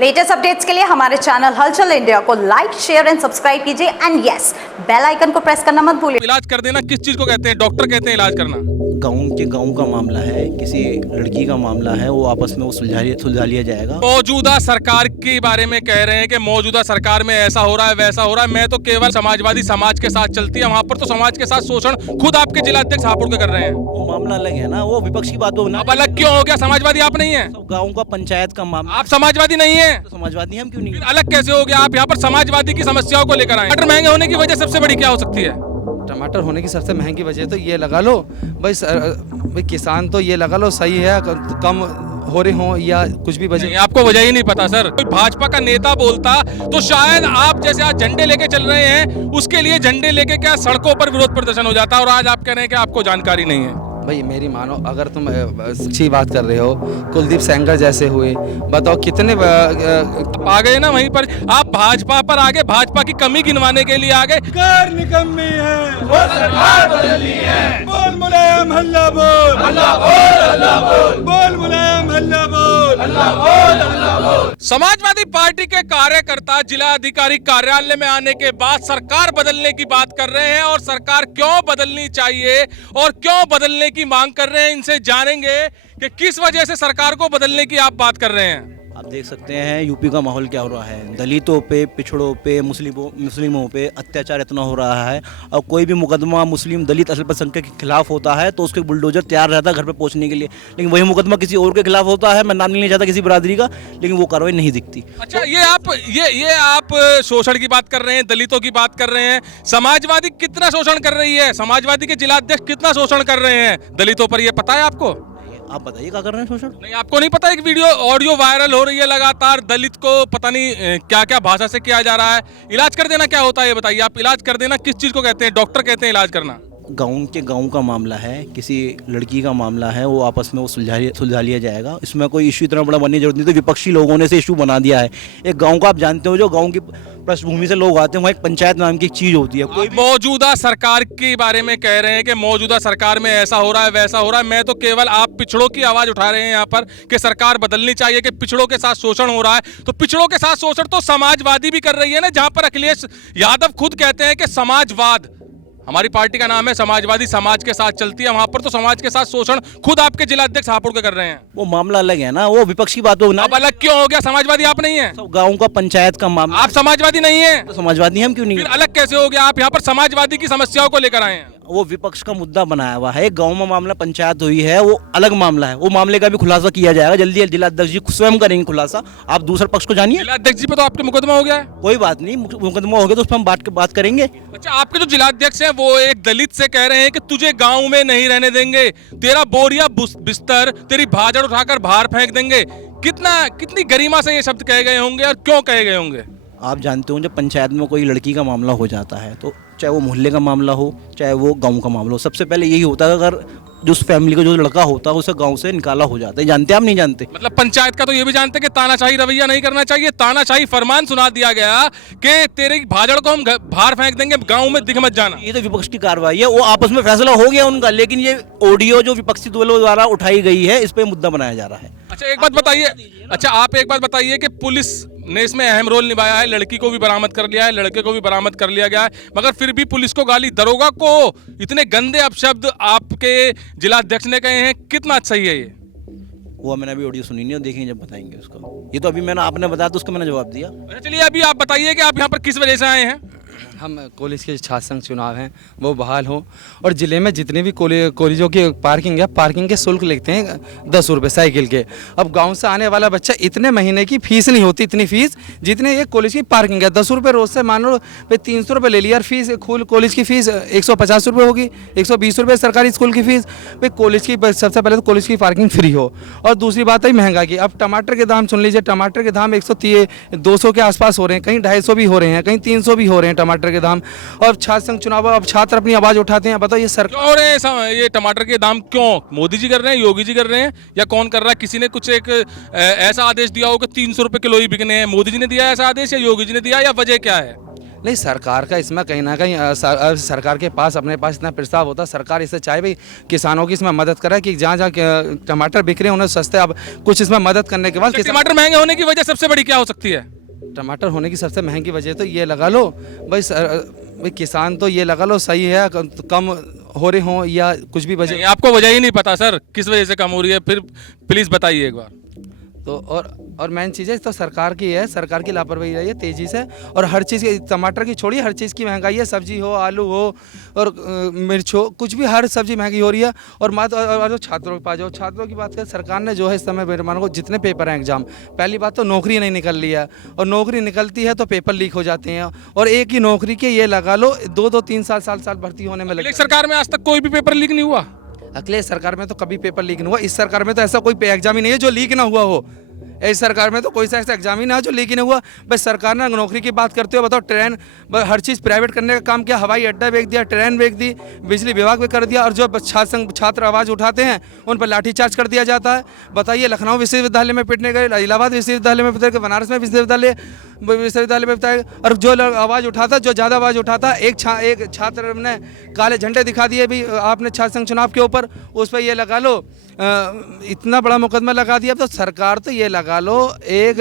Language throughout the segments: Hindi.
लेटेस्ट अपडेट्स के लिए हमारे चैनल हलचल इंडिया को लाइक, शेयर एंड सब्सक्राइब कीजिए एंड यस, बेल आइकन को प्रेस करना मत भूलिए। इलाज कर देना किस चीज को कहते हैं? डॉक्टर कहते हैं इलाज करना। गाँव का मामला है, किसी लड़की का मामला है, वो आपस में वो सुलझा लिया जाएगा। मौजूदा सरकार के बारे में कह रहे हैं कि मौजूदा सरकार में ऐसा हो रहा है वैसा हो रहा है। मैं तो केवल समाजवादी समाज के साथ चलती है, वहाँ पर तो समाज के साथ शोषण खुद आपके जिला अध्यक्ष हापुड़ के कर रहे हैं। वो मामला अलग है ना, वो विपक्ष की बात हो ना। अब अलग क्यों हो गया? समाजवादी आप नहीं है? गाँव का पंचायत का मामला। आप समाजवादी नहीं है तो समाजवादी हम क्यों नहीं? अलग कैसे हो गया? आप यहाँ पर समाजवादी की समस्याओं को लेकर आए। टमाटर महंगे होने की वजह सबसे बड़ी क्या हो सकती है? टमाटर होने की सबसे महंगी वजह तो ये लगा लो भाई किसान तो ये लगा लो सही है, कम हो रहे हों या कुछ भी वजह। आपको वजह ही नहीं पता सर। कोई भाजपा का नेता बोलता तो शायद आप जैसे आज झंडे लेके चल रहे हैं उसके लिए झंडे लेके क्या सड़कों पर विरोध प्रदर्शन हो जाता है, और आज आप कह रहे हैं कि आपको जानकारी नहीं है। भाई मेरी मानो, अगर तुम सच्ची बात कर रहे हो, कुलदीप सेंगर जैसे हुए, बताओ कितने आ गए ना वहीं पर। आप भाजपा पर आगे, भाजपा की कमी गिनवाने के लिए आगे। सरकार निकम्मी है, वो सरकार बदलनी है। बोल मुलायम हल्ला बोल, हल्ला बोल, हल्ला बोल, बोल मुलायम हल्ला बोल, हल्ला बोल, हल्ला बोल। समाजवादी पार्टी के कार्यकर्ता जिला अधिकारी कार्यालय में आने के बाद सरकार बदलने की बात कर रहे हैं, और सरकार क्यों बदलनी चाहिए और क्यों बदलने की मांग कर रहे हैं, इनसे जानेंगे कि किस वजह से सरकार को बदलने की आप बात कर रहे हैं। आप देख सकते हैं यूपी का माहौल क्या हो रहा है। दलितों पे, पिछड़ों पे, मुस्लिमों पे अत्याचार इतना हो रहा है, और कोई भी मुकदमा मुस्लिम, दलित, अल्पसंख्यक के खिलाफ होता है तो उसके बुलडोजर तैयार रहता है घर पे पहुंचने के लिए। लेकिन वही मुकदमा किसी और के खिलाफ होता है, मैं नाम नहीं लेना चाहता किसी बिरादरी का, लेकिन वो कार्रवाई नहीं दिखती। अच्छा, ये आप शोषण की बात कर रहे हैं, दलितों की बात कर रहे हैं। समाजवादी कितना शोषण कर रही है? समाजवादी के जिला अध्यक्ष कितना शोषण कर रहे हैं दलितों पर, ये पता है आपको? आप बताइए क्या कर रहे हैं शोषण? नहीं, आपको नहीं पता? एक वीडियो ऑडियो वायरल हो रही है लगातार, दलित को पता नहीं क्या क्या भाषा से किया जा रहा है। इलाज कर देना क्या होता है ये बताइए आप? इलाज कर देना किस चीज को कहते हैं? डॉक्टर कहते हैं इलाज करना। गाँव का मामला है, किसी लड़की का मामला है, वो आपस में वो सुलझा लिया जाएगा। इसमें कोई इशू इतना बड़ा बनने की जरूरत नहीं। तो विपक्षी लोगों ने से इशू बना दिया है। एक गाँव का आप जानते हो, जो गाँव की पृष्ठभूमि से लोग आते हैं, वहाँ एक पंचायत नाम की एक चीज होती है। कोई मौजूदा सरकार के बारे में कह रहे हैं कि मौजूदा सरकार में ऐसा हो रहा है वैसा हो रहा है। मैं तो केवल, आप पिछड़ों की आवाज उठा रहे हैं यहाँ पर कि सरकार बदलनी चाहिए, कि पिछड़ों के साथ शोषण हो रहा है। तो पिछड़ों के साथ शोषण तो समाजवादी भी कर रही है ना, जहां पर अखिलेश यादव खुद कहते हैं कि समाजवाद, हमारी पार्टी का नाम है समाजवादी समाज के साथ चलती है, वहां पर तो समाज के साथ शोषण खुद आपके जिला अध्यक्ष हापुड़ के कर रहे हैं। वो मामला अलग है ना, वो विपक्ष की बात हो ना। अब अलग क्यों हो गया? समाजवादी आप नहीं है? गाँव का पंचायत का मामला। आप समाजवादी नहीं है? तो समाजवादी हम क्यों नहीं? फिर अलग कैसे हो गया? आप यहाँ पर समाजवादी की समस्याओं को लेकर आए हैं। वो विपक्ष का मुद्दा बनाया हुआ है। गांव में मामला पंचायत हुई है, वो अलग मामला है। वो मामले का भी खुलासा किया जाएगा जल्दी। जिला अध्यक्ष जी स्वयं करेंगे खुलासा। आप दूसरे पक्ष को जानिए। जिला अध्यक्ष जी पे तो आपके मुकदमा हो गया है। कोई बात नहीं, मुकदमा हो गया तो उस पर हम बात करेंगे। अच्छा, आपके जो जिला अध्यक्ष हैं वो एक दलित से कह रहे हैं कि तुझे गाँव में नहीं रहने देंगे, तेरा बोरिया बिस्तर, तेरी भाजड़ उठाकर बाहर फेंक देंगे। कितनी गरिमा से ये शब्द कहे गए होंगे और क्यों कहे गए होंगे? आप जानते हो, जब पंचायत में कोई लड़की का मामला हो जाता है, तो चाहे वो मोहल्ले का मामला हो, चाहे वो गांव का मामला हो, सबसे पहले यही होता है अगर जो उस फैमिली का जो लड़का होता है उसे गांव से निकाला हो जाता है। जानते हैं आप? नहीं जानते? मतलब पंचायत का तो ये भी जानते हैं कि तानाशाही रवैया नहीं करना चाहिए। तानाशाही फरमान सुना दिया गया कि तेरे भाजड़ को हम बाहर फेंक देंगे, गाँव में दिख मत जाना। ये तो विपक्ष की कार्रवाई है। वो आपस में फैसला हो गया उनका, लेकिन ये ऑडियो जो विपक्षी दलों द्वारा उठाई गई है, इस पे मुद्दा बनाया जा रहा है। अच्छा, एक बात बताइए। अच्छा, आप एक बात बताइए कि पुलिस ने इसमें अहम रोल निभाया है, लड़की को भी बरामद कर लिया है, लड़के को भी बरामद कर लिया गया है, मगर फिर भी पुलिस को गाली, दरोगा को इतने गंदे अपशब्द आपके जिला अध्यक्ष ने कहे हैं। कितना सही है ये? वो मैंने अभी ऑडियो सुनी नहीं, देखेंगे जब बताएंगे उसको। ये तो अभी आपने बताया तो उसको मैंने जवाब दिया। अच्छा, चलिए अभी आप बताइए कि आप यहाँ पर किस वजह से आए हैं? हम कॉलेज के छात्र संघ चुनाव हैं वो बहाल हो, और ज़िले में जितने भी कॉलेजों की पार्किंग है, पार्किंग के शुल्क लेते हैं 10 रुपये साइकिल के। अब गांव से आने वाला बच्चा, इतने महीने की फीस नहीं होती इतनी फीस जितने ये कॉलेज की पार्किंग है। 10 रुपये रोज से, मान लो भाई 300 रुपये ले लिया फीस। कॉलेज की फीस 150 रुपये होगी, 120 रुपये सरकारी स्कूल की फीस। भाई कॉलेज की सबसे पहले तो कॉलेज की पार्किंग फ्री हो, और दूसरी बात है महंगाई की। अब टमाटर के दाम सुन लीजिए, टमाटर के दाम 200 के आसपास हो रहे हैं, कहीं 250 भी हो रहे हैं, कहीं 300 भी हो रहे हैं टमाटर के दाम। और छात्र संघ चुनाव, अब छात्र अपनी आवाज उठाते हैं। बताओ ये सरकार, ये टमाटर के दाम क्यों? मोदी जी कर रहे हैं, योगी जी कर रहे हैं, या कौन कर रहा है? किसी ने कुछ एक ऐसा आदेश दिया हो कि 300 रुपये किलो ही बिकने हैं? मोदी जी ने दिया ऐसा आदेश, या योगी जी ने दिया, या वजह क्या है? नहीं, सरकार का इसमें कहीं ना कहीं सरकार के पास अपने पास इतना प्रस्ताव होता, सरकार इसे चाहे भाई किसानों की इसमें मदद करे कि जहाँ जहाँ टमाटर बिक रहे हैं उन्हें सस्ते, अब कुछ इसमें मदद करने के बाद टमाटर महंगे होने की वजह सबसे बड़ी क्या हो सकती है? टमाटर होने की सबसे महंगी वजह तो ये लगा लो भाई भाई किसान तो ये लगा लो सही है, कम हो रहे हों या कुछ भी वजह। नहीं, आपको वजह ही नहीं पता सर किस वजह से कम हो रही है, फिर प्लीज़ बताइए एक बार। तो और मेन चीज़ है तो सरकार की है, सरकार की लापरवाही रही है तेज़ी से, और हर चीज़ की, टमाटर की छोड़िए, हर चीज़ की महंगाई है, सब्जी हो, आलू हो और मिर्च हो, कुछ भी हर सब्जी महंगी हो रही है। और जो छात्रों के पास जाओ, छात्रों की बात करें, सरकार ने जो है इस समय मेरे मान को जितने पेपर हैं एग्जाम, पहली बात तो नौकरी नहीं निकल रही है, और नौकरी निकलती है तो पेपर लीक हो जाते हैं, और एक ही नौकरी के ये लगा लो 2-2 3 साल भर्ती होने में लगे। सरकार में आज तक कोई भी पेपर लीक नहीं हुआ? अखिलेश सरकार में तो कभी पेपर लीक नहीं हुआ, इस सरकार में तो ऐसा कोई एग्जाम ही नहीं है जो लीक ना हुआ हो। इस सरकार में तो कोई सा ऐसा एग्जाम ही ना हो जो लीक नहीं हुआ। बस सरकार ने नौकरी की बात करते हो, बताओ ट्रेन हर चीज़ प्राइवेट करने का काम किया, हवाई अड्डा बेच दिया, ट्रेन बेच दी, बिजली विभाग भी कर दिया, और जो छात्र आवाज़ उठाते हैं उन पर लाठीचार्ज कर दिया जाता है। बताइए, लखनऊ विश्वविद्यालय में पिटने गए, इलाहाबाद विश्वविद्यालय में पिटने गए, बनारस में विश्वविद्यालय में बताया, और जो आवाज़ उठाता, जो ज़्यादा आवाज़ उठाता, एक छात्र ने काले झंडे दिखा दिए भी आपने छात्र संघ चुनाव के ऊपर, उस पर ये लगा लो इतना बड़ा मुकदमा लगा दिया। तो सरकार तो ये लगा लो एक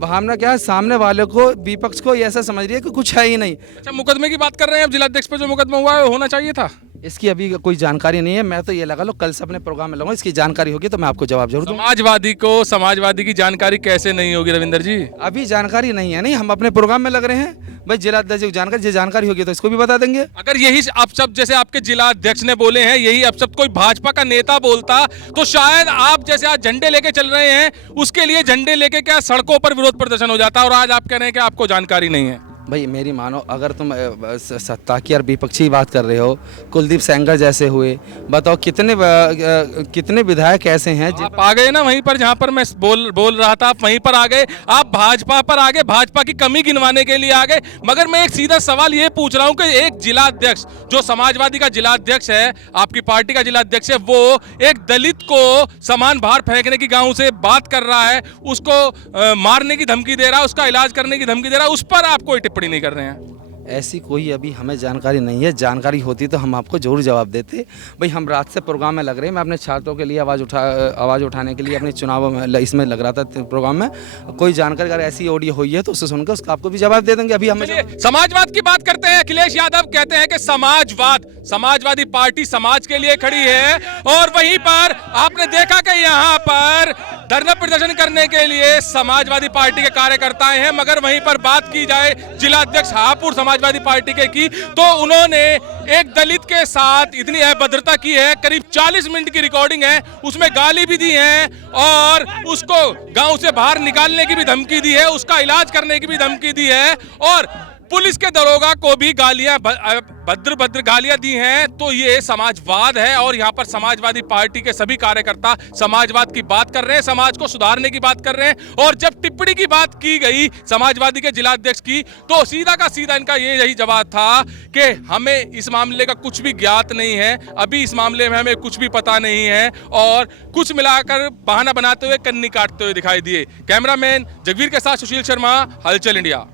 भावना क्या है, सामने वाले को, विपक्ष को ऐसा समझ रही है कि कुछ है ही नहीं। अच्छा, मुकदमे की बात कर रहे हैं, अब जिलाध्यक्ष पे जो मुकदमा हुआ है होना चाहिए था? इसकी अभी कोई जानकारी नहीं है, मैं तो ये लगा लो कल से अपने प्रोग्राम में लगाऊंगा, इसकी जानकारी होगी तो मैं आपको जवाब जरूर दूंगा। समाजवादी की जानकारी कैसे नहीं होगी रविंदर जी? अभी जानकारी नहीं है, नहीं, हम अपने प्रोग्राम में लग रहे हैं भाई, जिलाध्यक्ष की जानकारी होगी तो इसको भी बता देंगे। अगर यही अपशब्द जैसे आपके जिलाध्यक्ष ने बोले हैं, यही अपशब्द कोई भाजपा का नेता बोलता तो शायद आप जैसे आज झंडे लेके चल रहे हैं उसके लिए झंडे लेके क्या सड़कों पर विरोध प्रदर्शन हो जाता, और आज आप कह रहे हैं कि आपको जानकारी नहीं है। भाई मेरी मानो, अगर तुम सत्ता की और विपक्षी की बात कर रहे हो, कुलदीप सेंगर जैसे हुए, बताओ कितने विधायक ऐसे हैं आप आ गए ना वहीं पर जहां पर मैं बोल रहा था, आप वहीं पर आ गए, आप भाजपा पर आ गए, भाजपा की कमी गिनवाने के लिए आ गए। मगर मैं एक सीधा सवाल ये पूछ रहा हूं कि एक जिलाध्यक्ष जो समाजवादी का जिलाध्यक्ष है, आपकी पार्टी का जिलाध्यक्ष है, वो एक दलित को सामान बाहर फेंकने की गांव से बात कर रहा है, उसको मारने की धमकी दे रहा है, उसका इलाज करने की धमकी दे रहा है, उस पर आप कोई टिप्पणी नहीं कर रहे हैं? ऐसी कोई अभी हमें जानकारी नहीं है, जानकारी होती तो हम आपको जरूर जवाब देते। भाई हम रात से प्रोग्राम में लग रहे हैं, मैं अपने छात्रों के लिए आवाज़ उठाने के लिए अपने चुनाव में इसमें लग रहा था प्रोग्राम में। कोई जानकारी अगर ऐसी ऑडियो हुई है तो उससे सुनकर उसका आपको भी जवाब दे देंगे। अभी हम समाजवाद की बात करते हैं। अखिलेश यादव कहते हैं कि समाजवादी पार्टी समाज के लिए खड़ी है, और वहीं पर आपने देखा कि यहाँ पर धरना प्रदर्शन करने के लिए समाजवादी पार्टी के कार्यकर्ता हैं। मगर वहीं पर बात की जाए जिलाध्यक्ष हापुड़ समाजवादी पार्टी के की, तो उन्होंने एक दलित के साथ इतनी अभद्रता की है, करीब 40 मिनट की रिकॉर्डिंग है, उसमें गाली भी दी है और उसको गांव से बाहर निकालने की भी धमकी दी है, उसका इलाज करने की भी धमकी दी है, और पुलिस के दरोगा को भी गालियां भद्र गालियां दी हैं। तो ये समाजवाद है, और यहाँ पर समाजवादी पार्टी के सभी कार्यकर्ता समाजवाद की बात कर रहे हैं, समाज को सुधारने की बात कर रहे हैं। और जब टिप्पणी की बात की गई समाजवादी के जिलाध्यक्ष की, तो सीधा का सीधा इनका यही जवाब था कि हमें इस मामले का कुछ भी ज्ञात नहीं है, अभी इस मामले में हमें कुछ भी पता नहीं है, और कुछ मिलाकर बहाना बनाते हुए कन्नी काटते हुए दिखाई दिए। कैमरामैन जगवीर के साथ सुशील शर्मा, हलचल इंडिया।